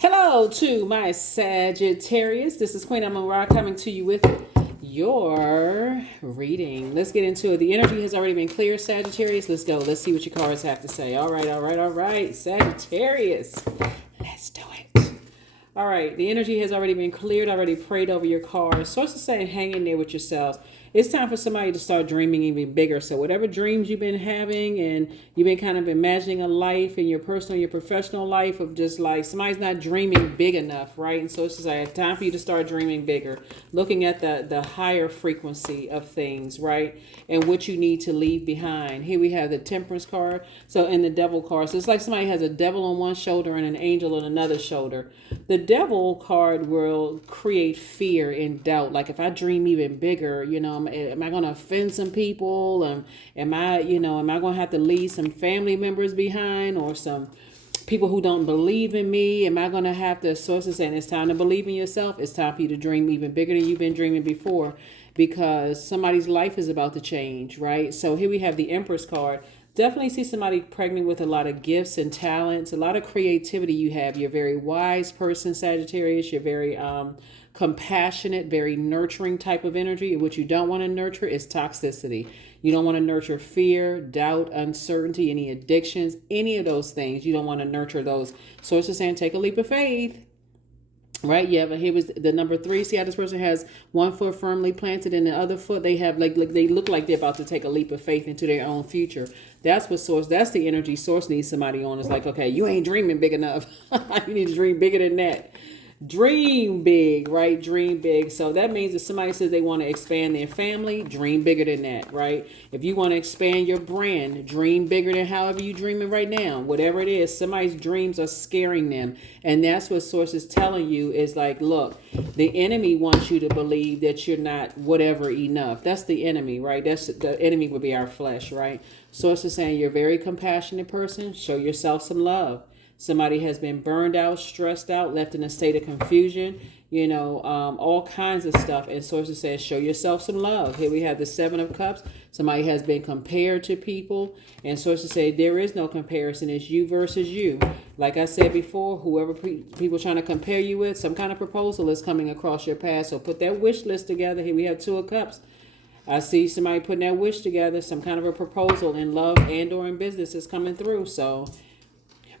Hello to my Sagittarius. This is Queen Amun Ra coming to you with your reading. Let's get into it. The energy has already been clear, Sagittarius. Let's go. Let's see what your cards have to say. All right. Sagittarius. Let's do it. All right. The energy has already been cleared. I already prayed over your cards. Source is saying hang in there with yourselves. It's time for somebody to start dreaming even bigger. So whatever dreams you've been having and you've been kind of imagining a life in your personal, your professional life of just like somebody's not dreaming big enough, right? And so it's just like time for you to start dreaming bigger, looking at the higher frequency of things, right? And what you need to leave behind. Here we have the Temperance card. So in the Devil card, so it's like somebody has a devil on one shoulder and an angel on another shoulder. The Devil card will create fear and doubt. Like if I dream even bigger, am I going to offend some people? Am I going to have to leave some family members behind or some people who don't believe in me? Am I going to have to, sources saying it's time to believe in yourself. It's time for you to dream even bigger than you've been dreaming before because somebody's life is about to change, right? So here we have the Empress card. Definitely see somebody pregnant with a lot of gifts and talents, a lot of creativity you have. You're a very wise person, Sagittarius. You're very compassionate, very nurturing type of energy. What you don't want to nurture is toxicity. You don't want to nurture fear, doubt, uncertainty, any addictions, any of those things. You don't want to nurture those. Sources saying take a leap of faith. Right, yeah, but here was the number 3. See how this person has one foot firmly planted and the other foot they have like they look like they're about to take a leap of faith into their own future. That's what source. That's the energy source needs somebody on. It's like, okay, you ain't dreaming big enough. You need to dream bigger than that. Dream big, right? Dream big. So that means if somebody says they want to expand their family, dream bigger than that, right? If you want to expand your brand, dream bigger than however you're dreaming right now. Whatever it is, somebody's dreams are scaring them. And that's what source is telling you is like, look, the enemy wants you to believe that you're not whatever enough. That's the enemy, right? That's the enemy would be our flesh, right? Source is saying you're a very compassionate person. Show yourself some love. Somebody has been burned out, stressed out, left in a state of confusion, all kinds of stuff. And sources says, show yourself some love. Here we have the 7 of Cups. Somebody has been compared to people. And sources say there is no comparison. It's you versus you. Like I said before, whoever people trying to compare you with, some kind of proposal is coming across your path. So put that wish list together. Here we have 2 of Cups. I see somebody putting that wish together. Some kind of a proposal in love and or in business is coming through. So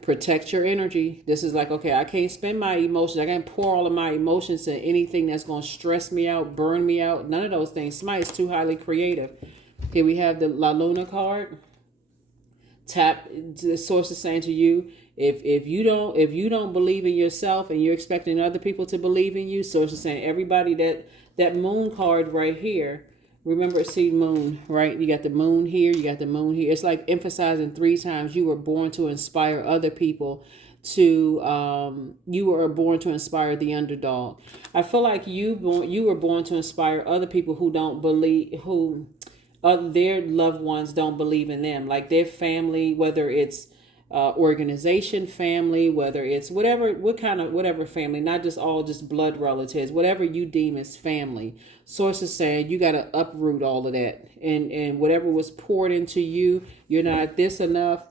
protect your energy. This is like, okay, I can't spend my emotions. I can't pour all of my emotions into anything that's going to stress me out, burn me out. None of those things. Somebody's too highly creative. Here we have the La Luna card. Tap. The source is saying to you, if you don't believe in yourself and you're expecting other people to believe in you, source is saying everybody that moon card right here. Remember, see moon, right? You got the moon here, you got the moon here. It's like emphasizing 3 times you were born to inspire other people you were born to inspire the underdog. I feel like you were born to inspire other people who don't believe, their loved ones don't believe in them. Like their family, whether it's organization family, whether it's whatever family, not just blood relatives, whatever you deem as family. Sources saying you got to uproot all of that and whatever was poured into you. You're not this enough,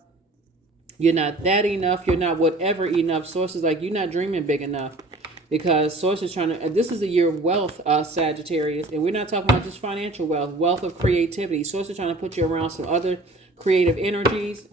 you're not that enough, you're not whatever enough. Sources like you're not dreaming big enough, because source is trying to, this is a year of wealth, Sagittarius, and we're not talking about just financial wealth of creativity. Source is trying to put you around some other creative energies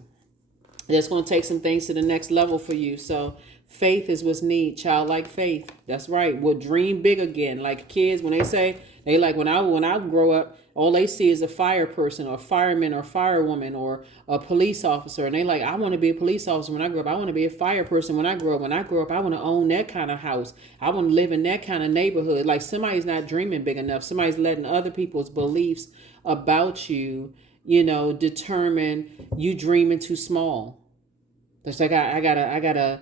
that's going to take some things to the next level for you. So faith is what's needed. Childlike faith. That's right. We'll dream big again. Like kids, when they say, they like, when I grow up, all they see is a fire person or a fireman or firewoman or a police officer. And they like, I want to be a police officer when I grow up. I want to be a fire person when I grow up. When I grow up, I want to own that kind of house. I want to live in that kind of neighborhood. Like somebody's not dreaming big enough. Somebody's letting other people's beliefs about you determine you dreaming too small. That's like I gotta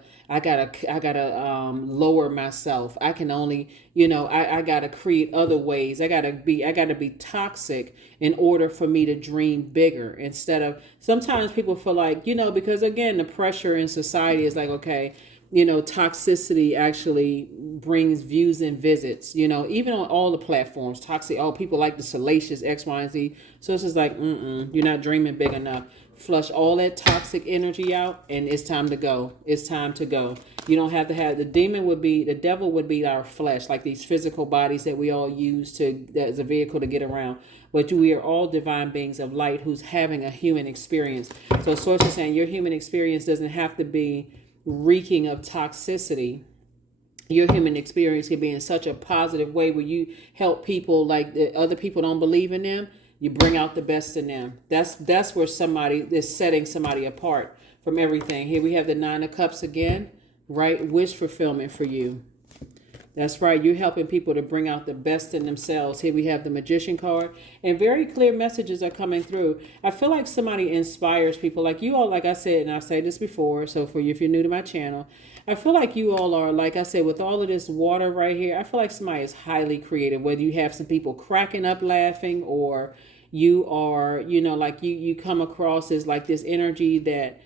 lower myself. I can only, I gotta create other ways. I gotta be toxic in order for me to dream bigger. Instead of, sometimes people feel like, because again, the pressure in society is like, okay, toxicity actually brings views and visits, even on all the platforms, toxic, people like the salacious X, Y, and Z. So it's just like, you're not dreaming big enough. flush all that toxic energy out, and it's time to go. It's time to go. You don't have to have the devil would be our flesh, like these physical bodies that we all use to as a vehicle to get around. But we are all divine beings of light who's having a human experience. So Source is saying your human experience doesn't have to be reeking of toxicity. Your human experience can be in such a positive way where you help people like the other people don't believe in them. You bring out the best in them. That's where somebody is setting somebody apart from everything. Here we have the Nine of Cups again, right? Wish fulfillment for you. That's right. You're helping people to bring out the best in themselves. Here we have the Magician card, and very clear messages are coming through. I feel like somebody inspires people like you all, like I said, and I've said this before. So for you, if you're new to my channel, I feel like you all are, like I said, with all of this water right here, I feel like somebody is highly creative, whether you have some people cracking up laughing or you are, like you come across as like this energy that,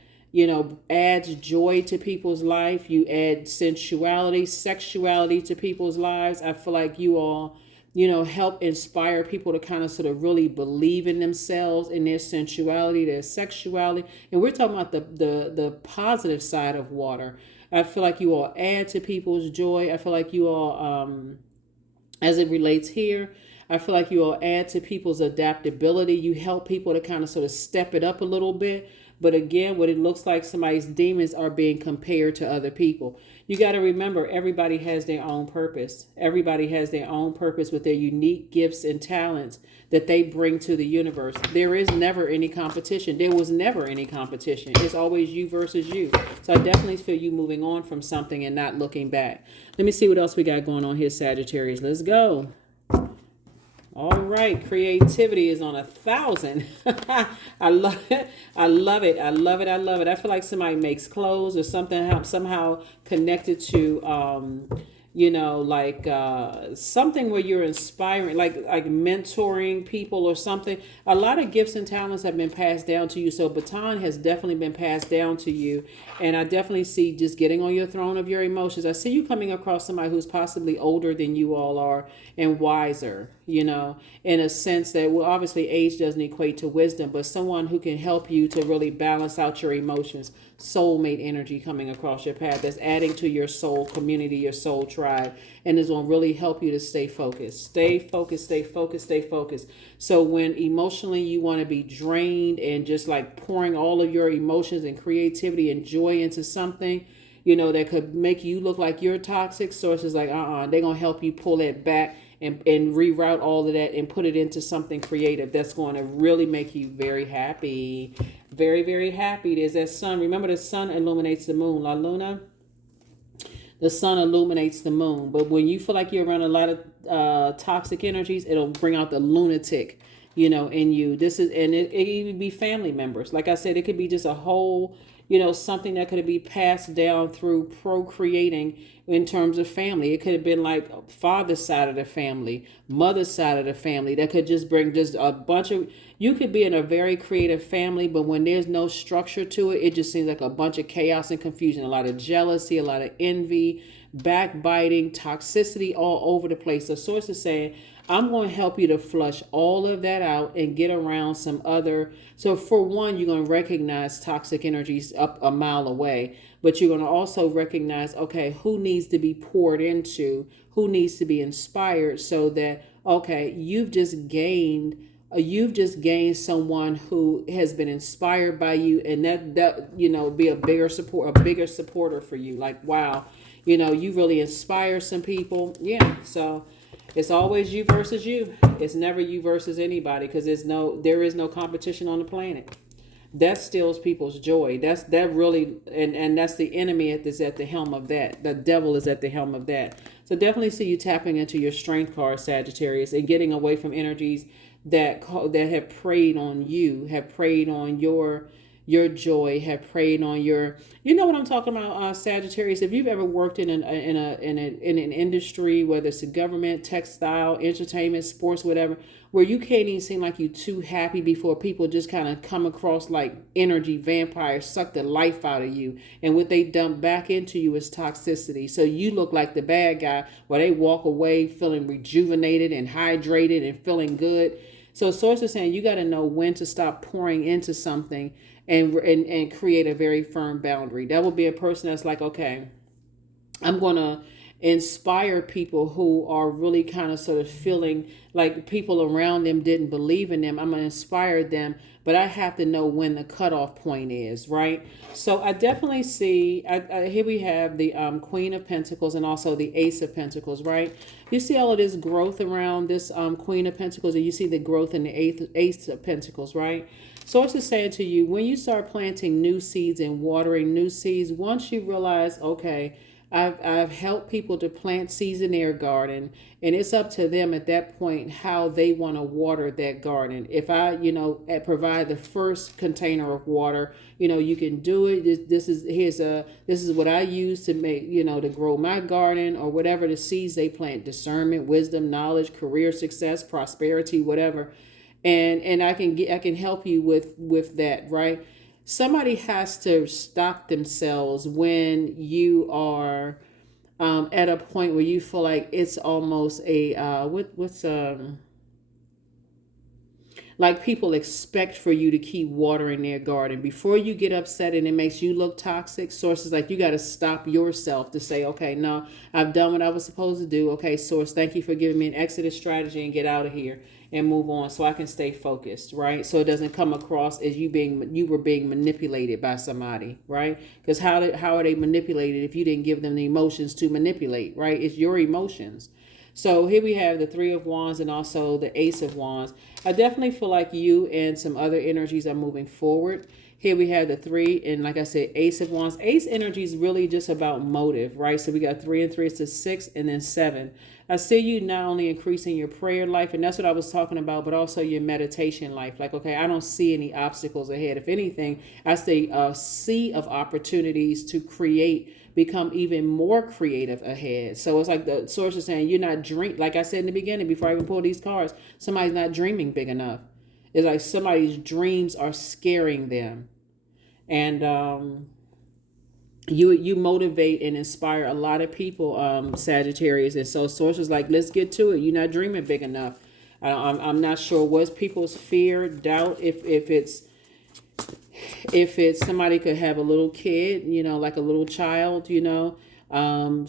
adds joy to people's life. You add sensuality, sexuality to people's lives. I feel like you all, help inspire people to kind of sort of really believe in themselves, in their sensuality, their sexuality. And we're talking about the positive side of water. I feel like you all add to people's joy. I feel like you all, as it relates here, I feel like you all add to people's adaptability. You help people to kind of sort of step it up a little bit. But again, what it looks like somebody's demons are being compared to other people. You got to remember, everybody has their own purpose. Everybody has their own purpose with their unique gifts and talents that they bring to the universe. There is never any competition. There was never any competition. It's always you versus you. So I definitely feel you moving on from something and not looking back. Let me see what else we got going on here, Sagittarius. Let's go. All right, creativity is on 1,000. I love it. I love it. I love it. I love it. I feel like somebody makes clothes or something somehow connected to, something where you're inspiring, like mentoring people or something. A lot of gifts and talents have been passed down to you. So baton has definitely been passed down to you. And I definitely see just getting on your throne of your emotions. I see you coming across somebody who's possibly older than you all are and wiser, in a sense that, well, obviously age doesn't equate to wisdom, but someone who can help you to really balance out your emotions. Soulmate energy coming across your path that's adding to your soul community, your soul tribe, and is going to really help you to stay focused. Stay focused, stay focused, stay focused. So when emotionally you want to be drained and just like pouring all of your emotions and creativity and joy into something, that could make you look like you're toxic, sources like, they're going to help you pull that back and reroute all of that and put it into something creative that's going to really make you very happy. Very, very happy. There's that sun. Remember, the sun illuminates the moon. La Luna. The sun illuminates the moon. But when you feel like you're around a lot of toxic energies, it'll bring out the lunatic, in you. This is, and it even be family members. Like I said, it could be just a whole, something that could be passed down through procreating in terms of family. It could have been like father's side of the family, mother's side of the family. That could just bring just a bunch of, you could be in a very creative family, but when there's no structure to it, it just seems like a bunch of chaos and confusion, a lot of jealousy, a lot of envy, backbiting, toxicity all over the place. The source is saying, I'm going to help you to flush all of that out and get around some other. So for one, you're going to recognize toxic energies up a mile away, but you're going to also recognize, okay, who needs to be poured into, who needs to be inspired, so that, okay, you've just gained someone who has been inspired by you, and that be a bigger supporter for you. Like, wow, you really inspire some people. Yeah. So it's always you versus you. It's never you versus anybody, because there is no competition on the planet. That steals people's joy. That really, and that's the enemy is at the helm of that. The devil is at the helm of that. So definitely see you tapping into your strength card, Sagittarius, and getting away from energies that have preyed on you, have preyed on your joy, have preyed on your, what I'm talking about, Sagittarius. If you've ever worked in an industry, whether it's a government, textile, entertainment, sports, whatever, where you can't even seem like you're too happy before people just kind of come across like energy vampires, suck the life out of you, and what they dump back into you is toxicity. So you look like the bad guy, while they walk away feeling rejuvenated and hydrated and feeling good. So source is saying you got to know when to stop pouring into something and create a very firm boundary. That will be a person that's like, okay, I'm going to inspire people who are really kind of sort of feeling like people around them didn't believe in them. I'm going to inspire them, but I have to know when the cutoff point is, right? So I definitely see, here we have the Queen of Pentacles and also the Ace of Pentacles, right? You see all of this growth around this Queen of Pentacles, and you see the growth in the Ace of Pentacles, right? Source is saying to you, when you start planting new seeds and watering new seeds, once you realize, okay, I've helped people to plant seeds in their garden, and it's up to them at that point how they want to water that garden. If I, provide the first container of water, you can do it. This is what I use to make, to grow my garden, or whatever the seeds they plant: discernment, wisdom, knowledge, career success, prosperity, whatever. And I can help you with that, right? Somebody has to stop themselves when you are at a point where you feel like it's almost a like people expect for you to keep watering their garden. Before you get upset and it makes you look toxic, sources like you got to stop yourself to say, okay, no, I've done what I was supposed to do. Okay, source, thank you for giving me an exit strategy and get out of here and move on so I can stay focused, right? So it doesn't come across as you were being manipulated by somebody, right? Because how are they manipulated if you didn't give them the emotions to manipulate, right? It's your emotions. So here we have the Three of Wands and also the Ace of Wands. I definitely feel like you and some other energies are moving forward. Here we have the three, and like I said, Ace of Wands. Ace energy is really just about motive, right? So we got 3 and 3 is to 6 and then 7. I see you not only increasing your prayer life, and that's what I was talking about, but also your meditation life. Like, okay, I don't see any obstacles ahead. If anything, I see a sea of opportunities to become even more creative ahead. So it's like the source is saying you're not like I said in the beginning, before I even pull these cards, somebody's not dreaming big enough. It's like somebody's dreams are scaring them. And you motivate and inspire a lot of people, Sagittarius. And so source is like, let's get to it. You're not dreaming big enough. I'm not sure what's people's fear, doubt, if it's somebody could have a little kid, like a little child,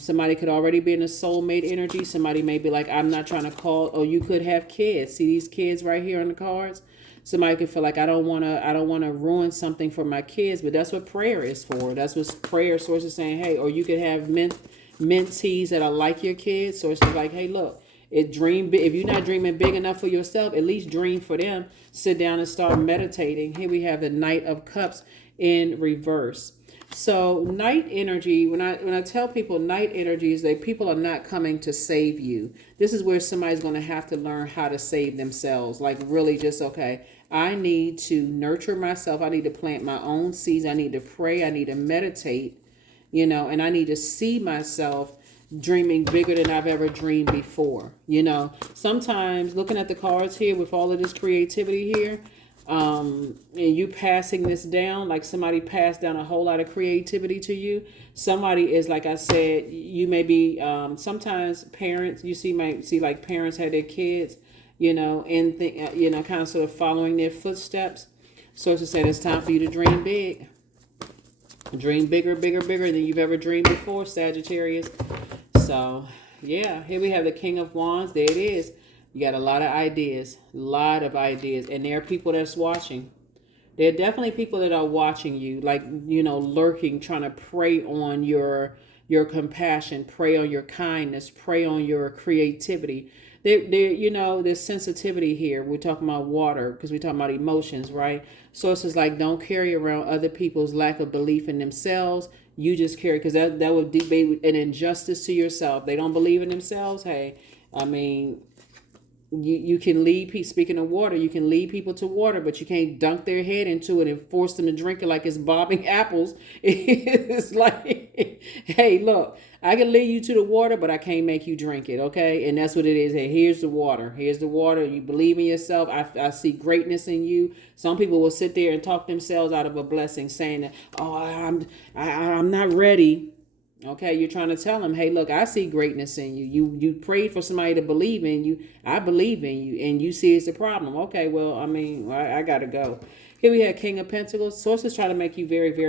somebody could already be in a soulmate energy. Somebody may be like, I'm not trying to call, or you could have kids. See these kids right here on the cards? Somebody could feel like I don't want to ruin something for my kids, but that's what prayer is for. That's what prayer source is saying. Hey, or you could have mentees that are like your kids. So it's like, hey, look, if you're not dreaming big enough for yourself, at least dream for them. Sit down and start meditating. Here we have the Knight of Cups in reverse. So night energy, when I tell people night energy is that people are not coming to save you. This is where somebody's going to have to learn how to save themselves. Like really just, okay, I need to nurture myself. I need to plant my own seeds. I need to pray. I need to meditate, and I need to see myself dreaming bigger than I've ever dreamed before. Sometimes looking at the cards here with all of this creativity here, and you passing this down, like somebody passed down a whole lot of creativity to you. Somebody is, like I said, you may be, sometimes parents, might see like parents had their kids, and kind of sort of following their footsteps. So to say, it's time for you to dream big. Dream bigger, bigger, bigger than you've ever dreamed before, Sagittarius. So, yeah, here we have the King of Wands. There it is. You got a lot of ideas, and there are people that's watching. There are definitely people that are watching you, like, lurking, trying to prey on your compassion, prey on your kindness, prey on your creativity. There's sensitivity here. We're talking about water because we're talking about emotions, right? So it's just like, don't carry around other people's lack of belief in themselves. You just carry, because that would be an injustice to yourself. They don't believe in themselves. Hey, I mean, you can lead people, speaking of water, you can lead people to water, but you can't dunk their head into it and force them to drink it like it's bobbing apples. It's like, hey, look, I can lead you to the water, but I can't make you drink it, okay? And that's what it is. Hey, here's the water. Here's the water. You believe in yourself. I see greatness in you. Some people will sit there and talk themselves out of a blessing, saying that, oh, I'm not ready. Okay, you're trying to tell them, hey, look, I see greatness in you. You prayed for somebody to believe in you. I believe in you, and you see it's a problem. Okay, well, I mean, I gotta go. Here we have King of Pentacles. Sources try to make you very, very